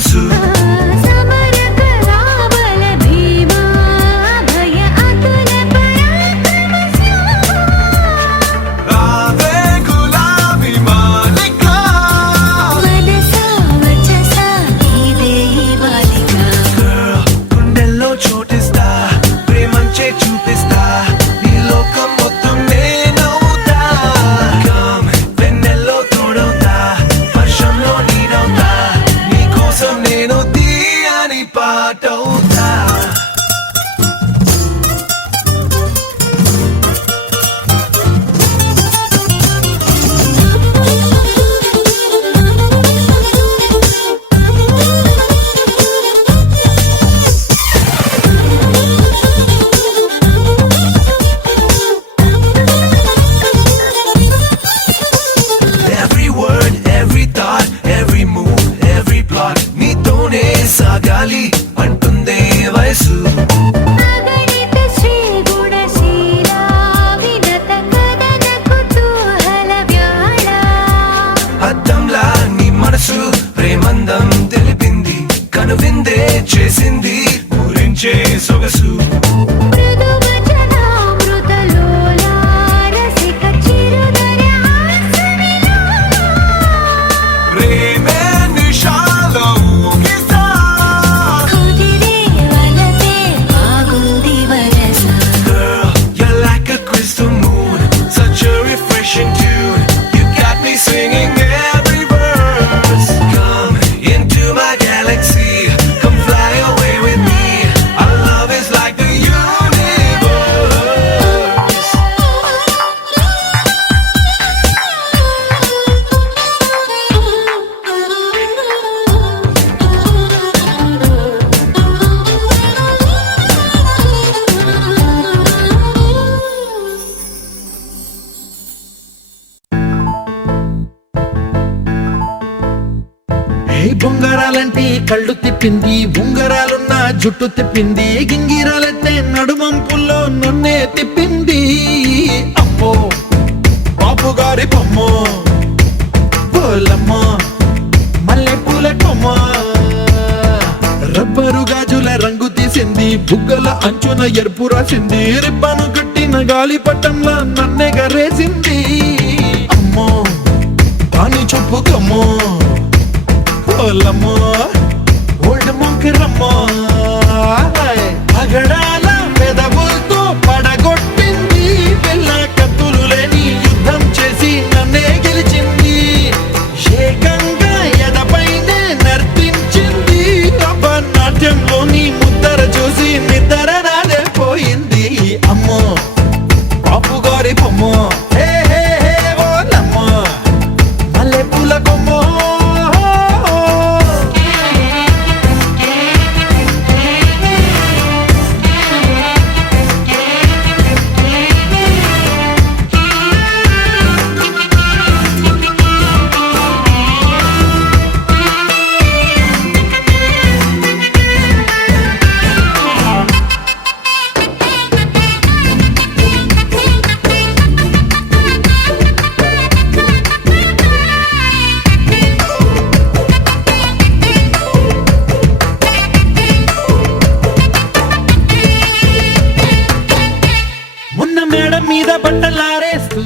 వయసు సాగాలి అంటుందే వయసు అద్దంలా నీ మనసు ప్రేమందం తెలిపింది కనువిందే చేసింది ఊరించే సొగసు బొంగరాలంటే కళ్ళు తిప్పింది ఉంగరాలున్న జుట్టు తిప్పింది గింగిరాలెత్తే నడుమంపుల్లో నన్నే తిప్పింది అమ్మో బాబు గారి బొమ్మ పోలమ్మ మల్లె పూల కొమ్మ రబ్బరు గాజుల రంగు తీసింది బుగ్గల అంచున ఎరుపు రాసింది రిబ్బను కట్టిన గాలి పట్టంలా నన్నే గరేసింది అమ్మో దాని చెప్పుకమ్మో ఓలమ్మో ఓల్డ్ మొంకిరమ్మో పగడాల పెదవులతో పడగొట్టింది పిల్ల కత్తులు లేని యుద్ధం చేసి నన్నే గెలిచింది ఏకంగా ఎదపైనే నర్తించింది నాట్యంలోని ముద్దర చూసి నిద్ర నాదే పోయింది అమ్మో బాపు గారి బొమ్మో హే హే హే ఓలమ్మో మల్లె పూల కొమ్మో మీద బట్టలారేస్తూ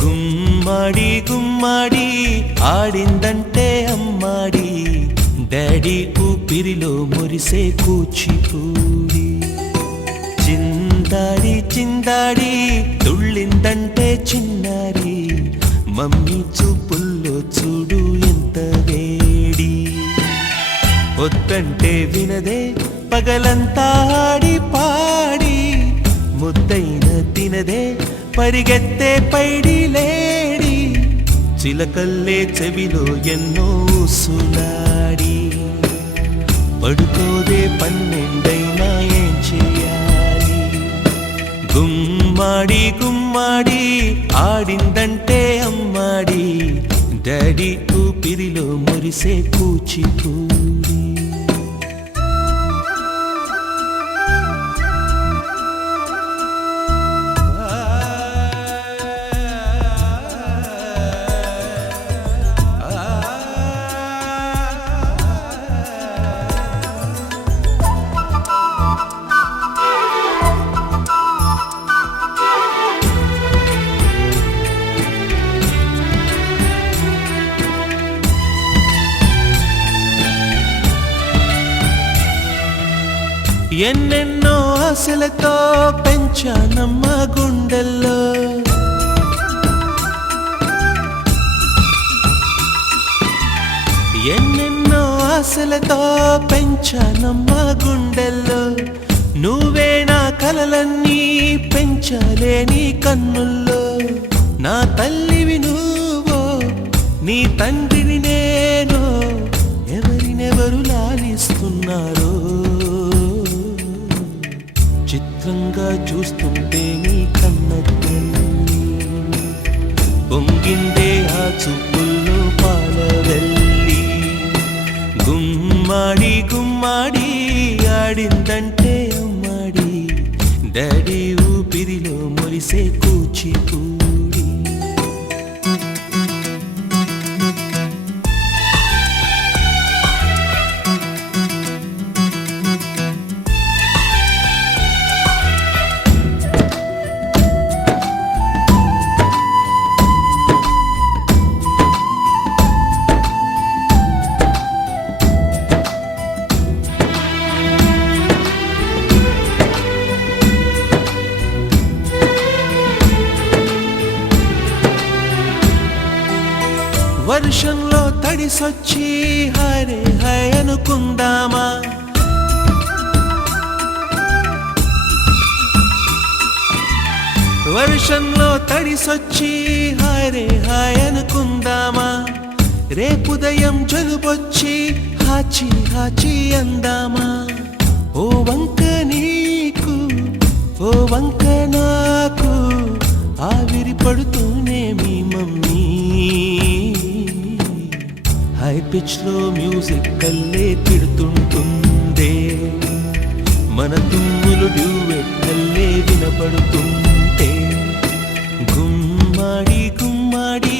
గుమ్మడి గుమ్మడి ఆడిందంటే అమ్మాడి డాడీ ఊపిరిలో మురిసే కూచిపూడి చిందాడి చిందాడి తుళ్ళిందంటే చిన్నారి మమ్మీ చూపుల్లో చూడు ఎంత వేడి వద్దంటే వినదే పగలంతా ఆడి పాడి ముద్దైన తినదే పరిగెత్తే పైడి లేడి చిలకల్లే చెవిలో ఎన్నో సులాడి పడుకోదే పన్నెండైనా ఏం చేయాలి గుమ్మాడి గుమ్మాడి ఆడిందంటే అమ్మాడి డాడీ ఊపిరిలో మురిసే కూచిపూడి ఎన్నెన్నో ఆశలతో పెంచానమ్మ గుండెల్లో ఎన్నెన్నో ఆశలతో పెంచానమ్మ గుండెల్లో నువ్వే నా కలలన్నీ పెంచాలే నీ కన్నుల్లో నా తల్లివి నువ్వో నీ తండ్రిని నేను ఎవరినెవరు లాలిస్తున్నారో చిత్రంగా చూస్తుంటే నీ కన్న తల్లి పొంగిందే ఆ చూపుల్లో పాలవెల్లి గుమ్మాడి గుమ్మాడి ఆడిందంటే అమ్మాడి డాడీ ఊపిరిలో మురిసే కూచిపూడి వర్షంలో తడిసొచ్చి హరే హై అనుకుందామా వర్షంలో తడిసొచ్చి హరే హై అనుకుందామా రేపుదయం జలుబొచ్చి హాచి హాచి అందామా ఓ వంక నీకు ఓ వంక నాకు ఆవిరి పడుతూనే మీ మమ్మీ హై పిచ్ లో మ్యూజిక్ కల్లే తిడుతుంటుందే మన తుమ్ములు డ్యూయెట్ కల్లే వినపడుతుంటే గుమ్మాడి గుమ్మాడి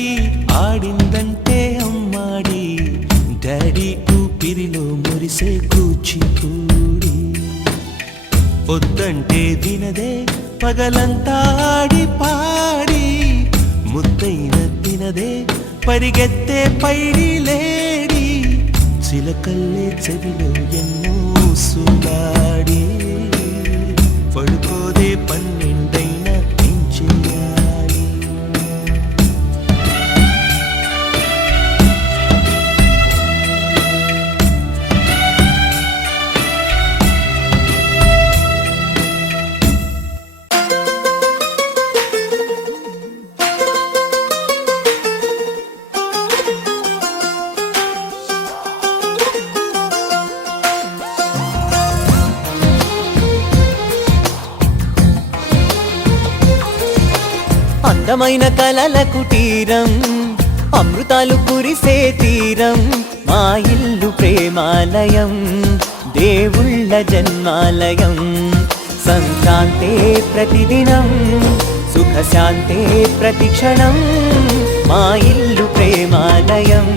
ఆడిందంటే అమ్మాడి డాడీ ఊపిరిలో మురిసే కూచిపూడి పొద్దంటే వినదే పగలంతా ఆడి పాడి ముద్దైన తినదే పరిగెత్తే పైడి లేడి చిలకల్లే చెవిలో ఎన్నో సులాడి పడుకోదే పన్నెండైనా ఏం చేయాలి అందమైన కలల కుటీరం అమృతాలు కురిసే తీరం మా ఇల్లు ప్రేమాలయం దేవుళ్ళ జన్మాలయం సంక్రాంతే ప్రతిదినం సుఖశాంతే ప్రతిక్షణం మా ఇల్లు ప్రేమాలయం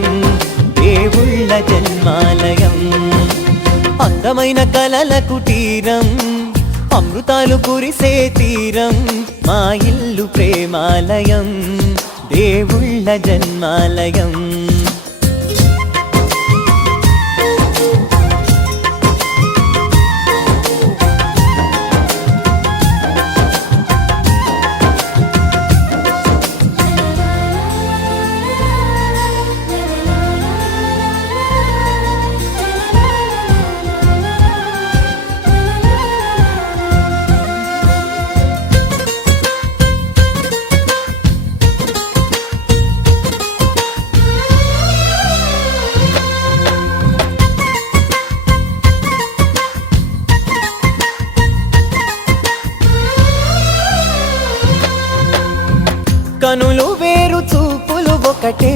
దేవుళ్ళ జన్మాలయం అందమైన కలల కుటీరం అమృతాలు కురిసే తీరం మా ఇల్లు ప్రేమాలయం దేవుళ్ళ జన్మాలయం కనులు వేరు చూపులు ఒకటే,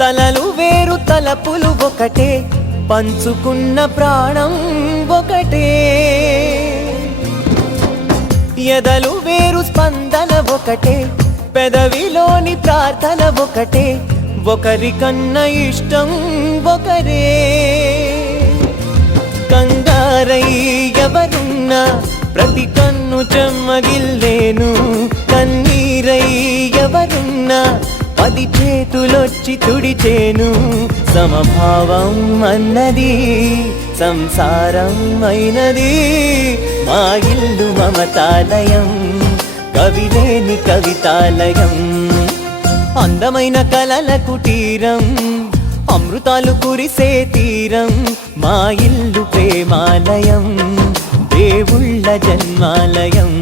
తలలు వేరు తలపులు ఒకటే, పంచుకున్న ప్రాణం ఒకటే. ఎదలు వేరు స్పందన ఒకటే, పెదవిలోని ప్రార్థన ఒకటే, ఒకరికన్నా ఇష్టం ఒకరే. కంగారై ఎవరున్నా ప్రతి కన్ను చెమ్మగిల్లేను, కన్నీరై ఎవరున్నా 10 చేతులొచ్చి తుడిచేను. సమభావం అన్నది సంసారం అయినది, మా ఇల్లు మమతాలయం, కవిలేని కవితాలయం. అందమైన కలల కుటీరం, అమృతాలు కురిసే తీరం, మా ఇల్లు ప్రేమాలయం, దేవుళ్ళ జన్మాలయం.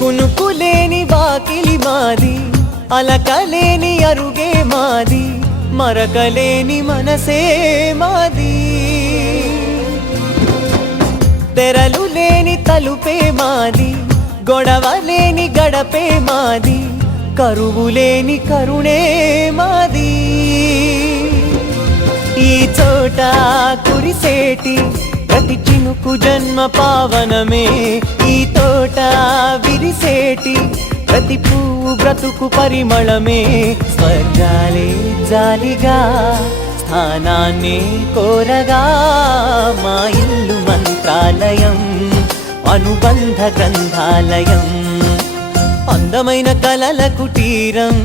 కునుకులేని వాకిలి మాది, అలకలేని అరుగే మాది, మరకలేని మనసే మాది. తెరలు లేని తలుపే మాది, గొడవ లేని గడపే మాది, కరువు లేని కరుణే మాది. ఈ చోట కురిసేటి ప్రతి చినుకు జన్మ పావనమే, ఈ తోట విరిసేటి ప్రతి పువ్వు బ్రతుకు పరిమళమే. స్వర్గాలే జాలిగా స్థానాన్ని కోరగా, మా ఇల్లు మంత్రాలయం, అనుబంధ గ్రంథాలయం. అందమైన కలల కుటీరం,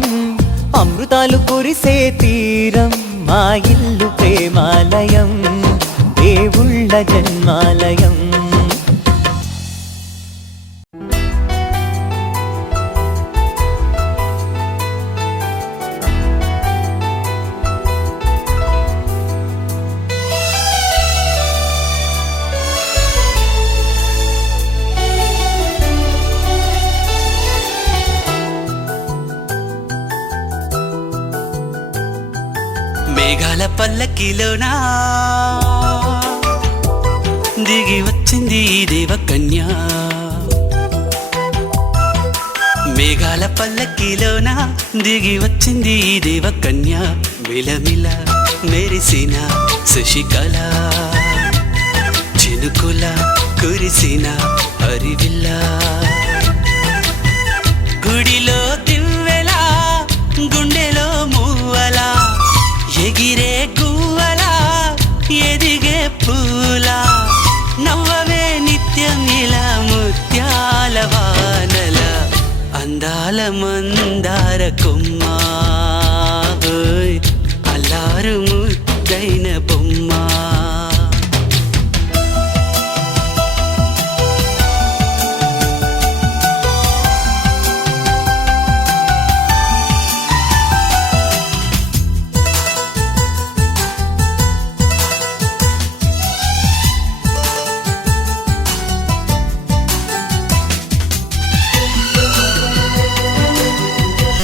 అమృతాలు కురిసే తీరం, మా ఇల్లు ప్రేమాలయం, దేవుళ్ళ జన్మాలయం. మేఘాల పల్లకిలోనా దిగి వచ్చింది ఈ దేవకన్య, మేఘాల పల్లకిలోన దిగి వచ్చింది ఈ దేవకన్య. మిలమిల మెరిసిన శశికళ, చినుకుల కురిసిన హరివిల్లా.